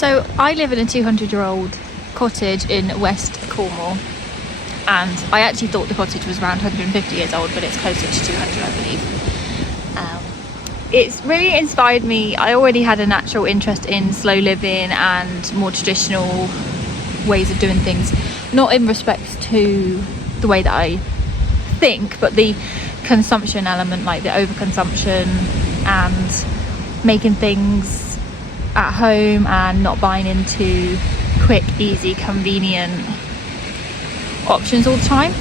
So I live in a 200-year-old cottage in West Cornwall, and I actually thought the cottage was around 150 years old, but it's closer to 200, I believe. It's really inspired me. I already had a natural interest in slow living and more traditional ways of doing things, not in respect to the way that I think, but the consumption element, like the overconsumption and making things at home and not buying into quick, easy, convenient options all the time.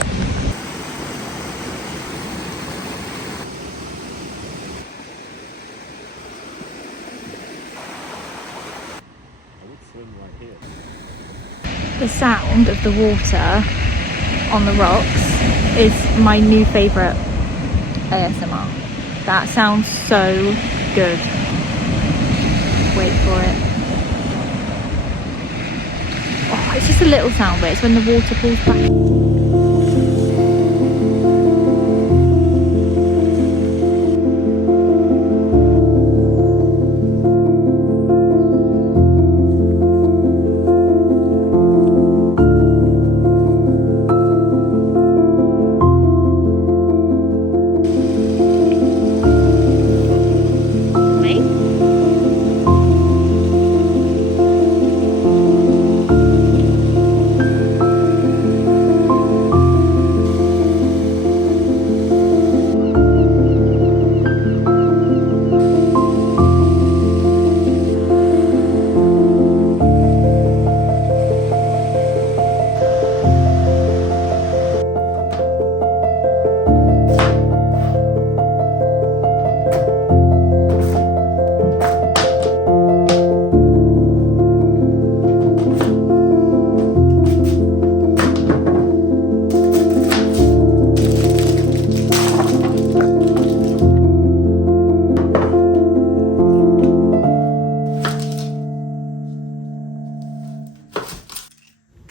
The sound of the water on the rocks is my new favourite ASMR. That sounds so good. Wait for it. Oh, it's just a little sound, but it's when the water pulls back.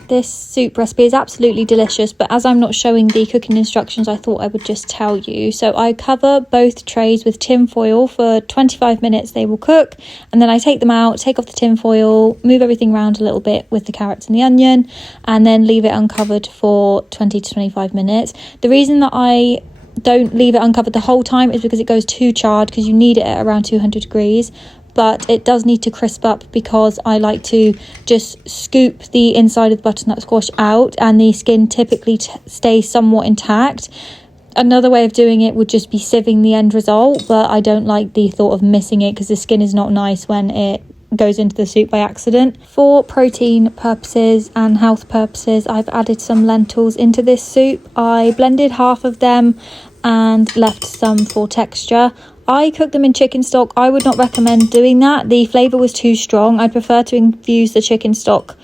This soup recipe is absolutely delicious, but as I'm not showing the cooking instructions, I thought I would just tell you. So I cover both trays with tin foil for 25 minutes. They will cook, and then I take them out, take off the tin foil, move everything around a little bit with the carrots and the onion, and then leave it uncovered for 20 to 25 minutes. The reason that I don't leave it uncovered the whole time is because it goes too charred, because you need it at around 200 degrees. But it does need to crisp up, because I like to just scoop the inside of the butternut squash out, and the skin typically stays somewhat intact. Another way of doing it would just be sieving the end result, but I don't like the thought of missing it, because the skin is not nice when it goes into the soup by accident. For protein purposes and health purposes, I've added some lentils into this soup. I blended half of them and left some for texture. I cooked them in chicken stock. I would not recommend doing that. The flavour was too strong. I prefer to infuse the chicken stock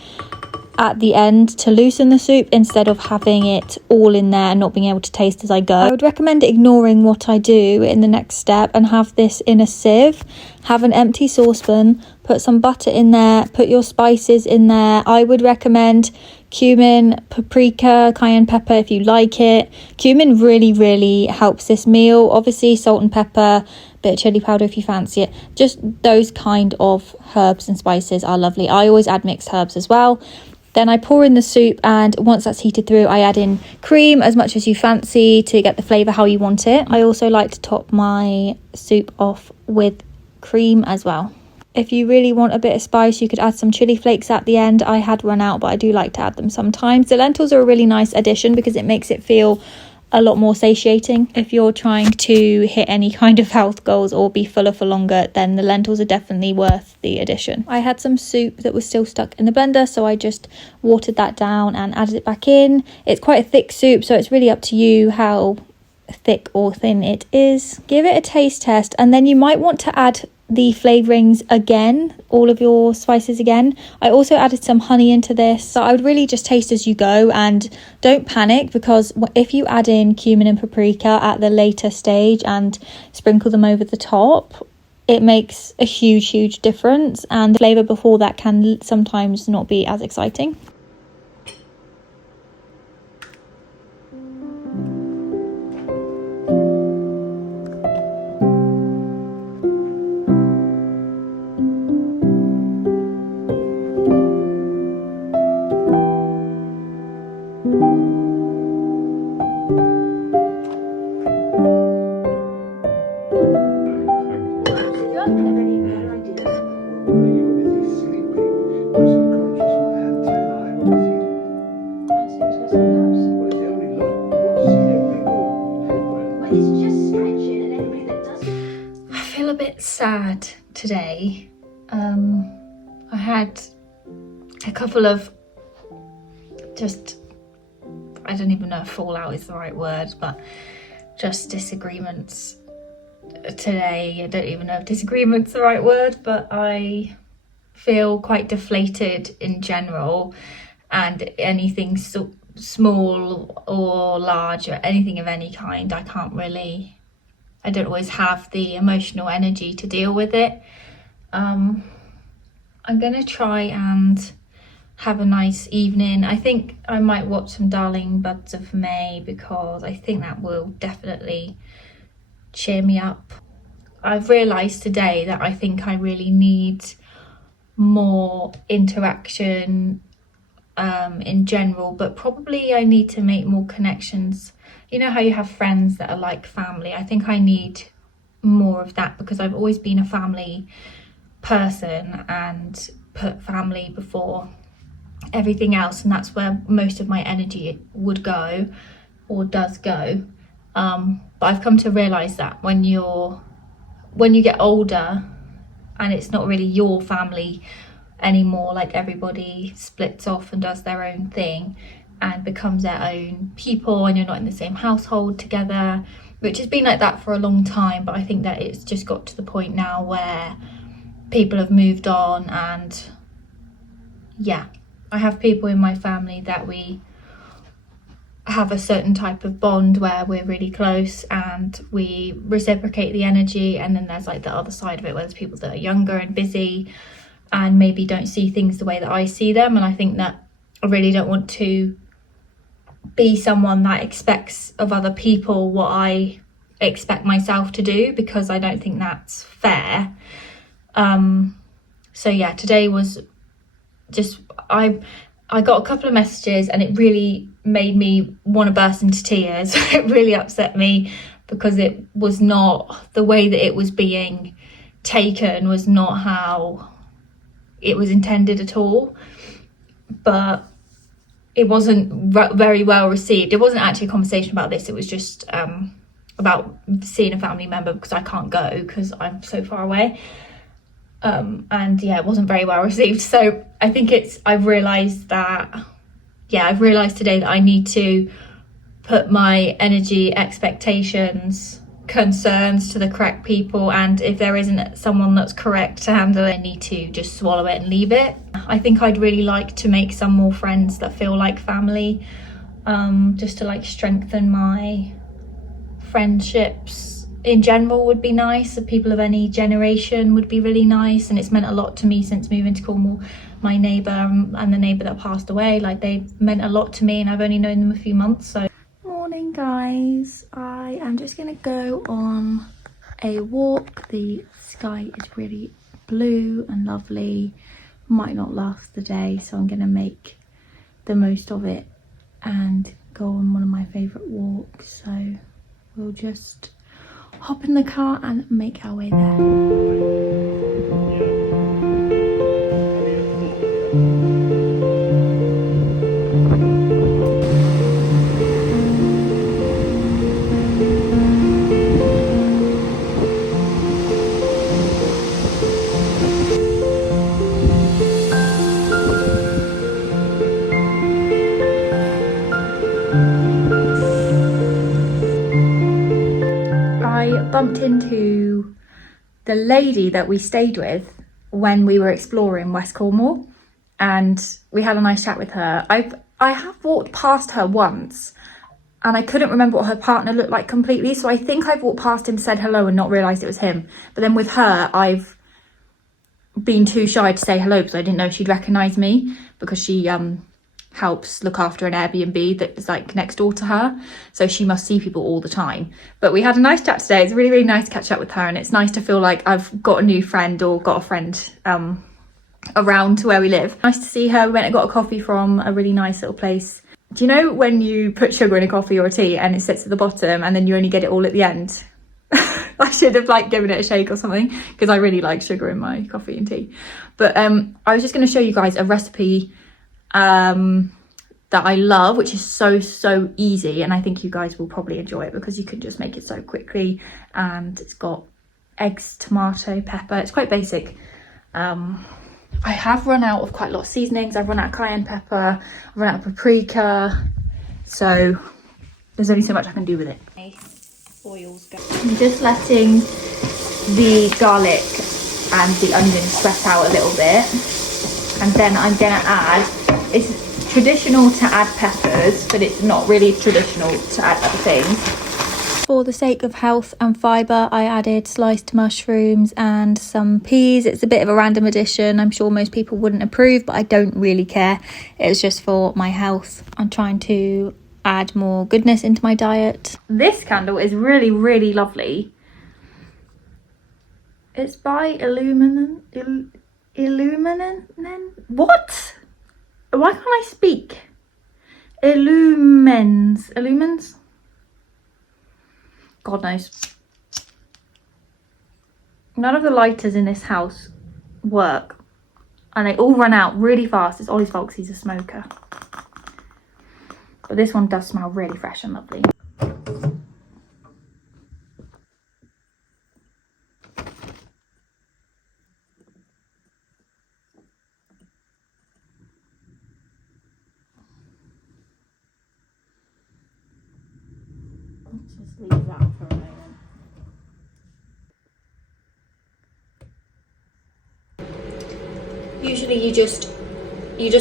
at the end to loosen the soup, instead of having it all in there and not being able to taste as I go. I would recommend ignoring what I do in the next step and have this in a sieve. Have an empty saucepan, put some butter in there, put your spices in there. I would recommend cumin, paprika, cayenne pepper if you like it. Cumin really helps this meal. Obviously salt and pepper, bit of chili powder if you fancy it. Just those kind of herbs and spices are lovely. I always add mixed herbs as well. Then I pour in the soup, and once that's heated through, I add in cream as much as you fancy to get the flavour how you want it. I also like to top my soup off with cream as well. If you really want a bit of spice, you could add some chili flakes at the end. I had run out, but I do like to add them sometimes. The lentils are a really nice addition because it makes it feel a lot more satiating. If you're trying to hit any kind of health goals or be fuller for longer, then the lentils are definitely worth the addition. I had some soup that was still stuck in the blender, so I just watered that down and added it back in. It's quite a thick soup, so it's really up to you how thick or thin it is. Give it a taste test, and then you might want to add the flavourings again, all of your spices again. I also added some honey into this, so I would really just taste as you go, and don't panic, because if you add in cumin and paprika at the later stage and sprinkle them over the top, it makes a huge difference, and the flavour before that can sometimes not be as exciting. I feel a bit sad today. I had a couple of I don't even know if fallout is the right word, but just disagreements today. I don't even know if disagreement's the right word, but I feel quite deflated in general, and anything small or large or anything of any kind, I don't always have the emotional energy to deal with it. I'm gonna try and have a nice evening. I think I might watch some Darling Buds of May, because I think that will definitely cheer me up. I've realised today that I think I really need more interaction in general, but probably I need to make more connections. You know how you have friends that are like family? I think I need more of that, because I've always been a family person and put family before everything else, and that's where most of my energy would go, or does go. But I've come to realise that when you get older and it's not really your family anymore, like everybody splits off and does their own thing and becomes their own people, and you're not in the same household together, which has been like that for a long time, but I think that it's just got to the point now where people have moved on. And yeah, I have people in my family that we have a certain type of bond where we're really close and we reciprocate the energy, and then there's like the other side of it where there's people that are younger and busy and maybe don't see things the way that I see them. And I think that I really don't want to be someone that expects of other people what I expect myself to do, because I don't think that's fair. So yeah, today was just, I got a couple of messages and it really made me want to burst into tears. It really upset me, because it was not the way that it was being taken, was not how it was intended at all. But it wasn't very well received. It wasn't actually a conversation about this, it was just about seeing a family member, because I can't go because I'm so far away. And yeah, it wasn't very well received. So I think I've realised today that I need to put my energy, expectations, concerns to the correct people, and if there isn't someone that's correct to handle it, I need to just swallow it and leave it. I think I'd really like to make some more friends that feel like family, just to like strengthen my friendships in general would be nice. People of any generation would be really nice, and it's meant a lot to me since moving to Cornwall. My neighbour and the neighbour that passed away, like they meant a lot to me, and I've only known them a few months. So morning guys, I am just gonna go on a walk. The sky is really blue and lovely, might not last the day, so I'm gonna make the most of it and go on one of my favourite walks. So we'll just hop in the car and make our way there. Bumped into the lady that we stayed with when we were exploring West Cornwall, and we had a nice chat with her. I have walked past her once and I couldn't remember what her partner looked like completely, so I think I've walked past him, said hello and not realised it was him. But then with her, I've been too shy to say hello because I didn't know she'd recognise me, because she helps look after an Airbnb that is like next door to her, so she must see people all the time. But we had a nice chat today. It's really, really nice to catch up with her, and it's nice to feel like I've got a new friend, or got a friend around to where we live. Nice to see her. We went and got a coffee from a really nice little place. Do you know when you put sugar in a coffee or a tea and it sits at the bottom and then you only get it all at the end? I should have like given it a shake or something, because I really like sugar in my coffee and tea. But I was just going to show you guys a recipe that that I love, which is so easy, and I think you guys will probably enjoy it because you can just make it so quickly. And it's got eggs, tomato, pepper. It's quite basic. I have run out of quite a lot of seasonings. I've run out of cayenne pepper, I've run out of paprika, so there's only so much I can do with it. Oils go. I'm just letting the garlic and the onion sweat out a little bit, and then I'm gonna add, it's traditional to add peppers, but it's not really traditional to add other things. For the sake of health and fibre, I added sliced mushrooms and some peas. It's a bit of a random addition. I'm sure most people wouldn't approve, but I don't really care. It was just for my health. I'm trying to add more goodness into my diet. This candle is really lovely. It's by Illuminant. What? Why can't I speak? Illumens. God knows. None of the lighters in this house work, and they all run out really fast. It's Ollie's fault 'cause he's a smoker. But this one does smell really fresh and lovely. Let's just leave that for a moment. Usually you just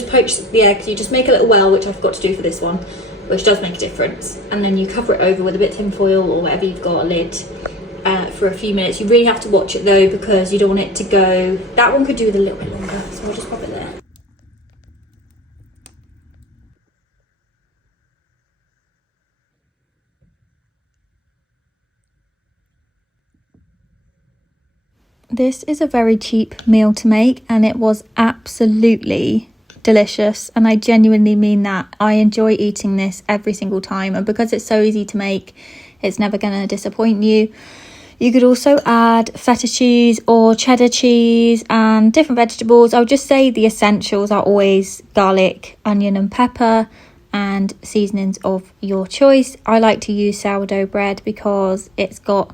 poach the eggs, you just make a little well, which I forgot to do for this one, which does make a difference, and then you cover it over with a bit of tin foil or whatever you've got, a lid, for a few minutes. You really have to watch it though, because you don't want it to go, that one could do with a little bit longer, so I'll just pop it there. This is a very cheap meal to make, and it was absolutely delicious, and I genuinely mean that. I enjoy eating this every single time, and because it's so easy to make, it's never going to disappoint you. You could also add feta cheese or cheddar cheese and different vegetables. I would just say the essentials are always garlic, onion and pepper, and seasonings of your choice. I like to use sourdough bread because it's got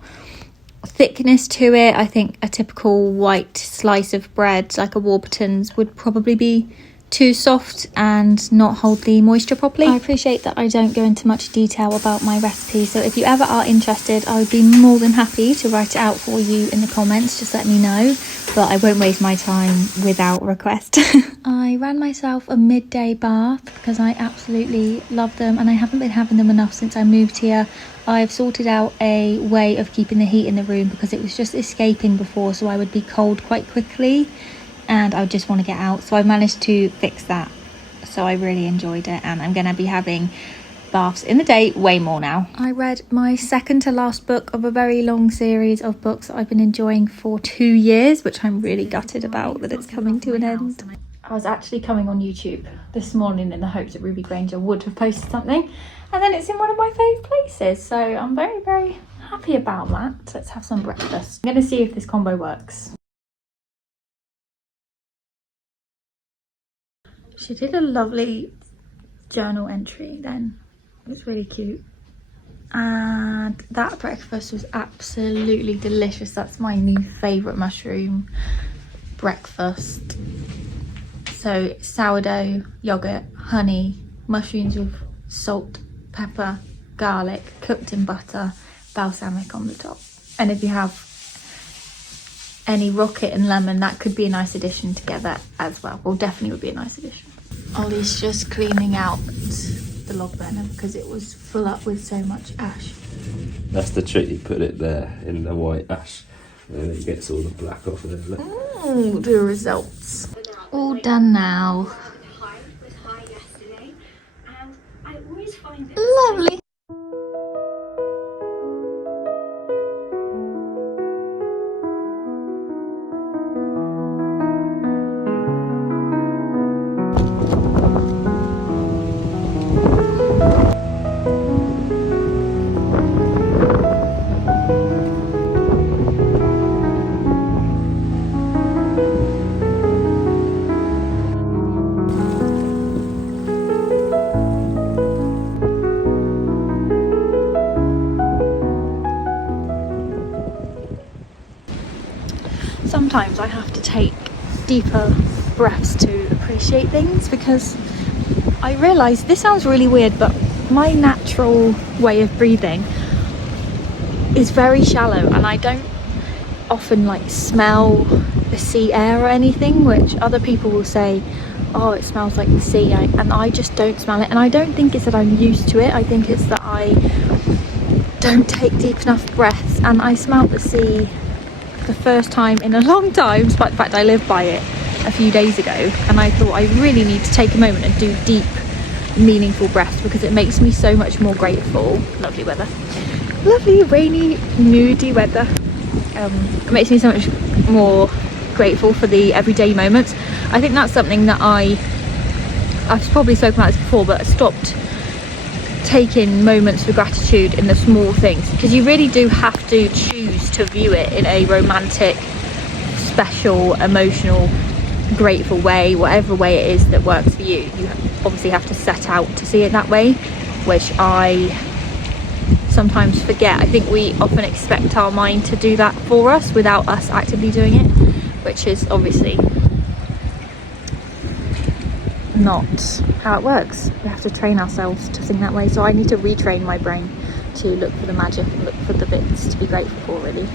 thickness to it. I think a typical white slice of bread like a Warburton's would probably be too soft and not hold the moisture properly. I appreciate that I don't go into much detail about my recipe, so if you ever are interested, I would be more than happy to write it out for you in the comments. Just let me know, but I won't waste my time without request. I ran myself a midday bath because I absolutely love them, and I haven't been having them enough since I moved here. I've sorted out a way of keeping the heat in the room because it was just escaping before, so I would be cold quite quickly and I would just want to get out. So I've managed to fix that, so I really enjoyed it, and I'm going to be having baths in the day way more now. I read my second to last book of a very long series of books that I've been enjoying for 2 years, which I'm really gutted about that it's coming to an end. I was actually coming on YouTube this morning in the hopes that Ruby Granger would have posted something, and then it's in one of my fave places, so I'm very happy about that. Let's have some breakfast. I'm going to see if this combo works. She did a lovely journal entry then. It was really cute. And that breakfast was absolutely delicious. That's my new favourite mushroom breakfast. So sourdough, yogurt, honey, mushrooms with salt, pepper, garlic, cooked in butter, balsamic on the top. And if you have any rocket and lemon, that could be a nice addition together as well. Well, definitely would be a nice addition. Ollie's just cleaning out the log burner because it was full up with so much ash. That's the trick, you put it there in the white ash and then it gets all the black off of it. Ooh, the results. All done now. Lovely. Sometimes I have to take deeper breaths to appreciate things, because I realise this sounds really weird, but my natural way of breathing is very shallow, and I don't often like smell the sea air or anything, which other people will say, oh, it smells like the sea, and I just don't smell it. And I don't think it's that I'm used to it, I think it's that I don't take deep enough breaths. And I smelled the sea for the first time in a long time, despite the fact I live by it, a few days ago, and I thought I really need to take a moment and do deep, meaningful breaths, because it makes me so much more grateful. Lovely weather, lovely rainy moody weather. It makes me so much more grateful for the everyday moments. I think that's something that I've probably spoken about this before, but I stopped taking moments for gratitude in the small things, because you really do have to choose to view it in a romantic, special, emotional, grateful way, whatever way it is that works for you. You obviously have to set out to see it that way, which I sometimes forget. I think we often expect our mind to do that for us without us actively doing it, which is obviously not how it works. We have to train ourselves to think that way. So I need to retrain my brain to look for the magic and look for the bits to be grateful for, really.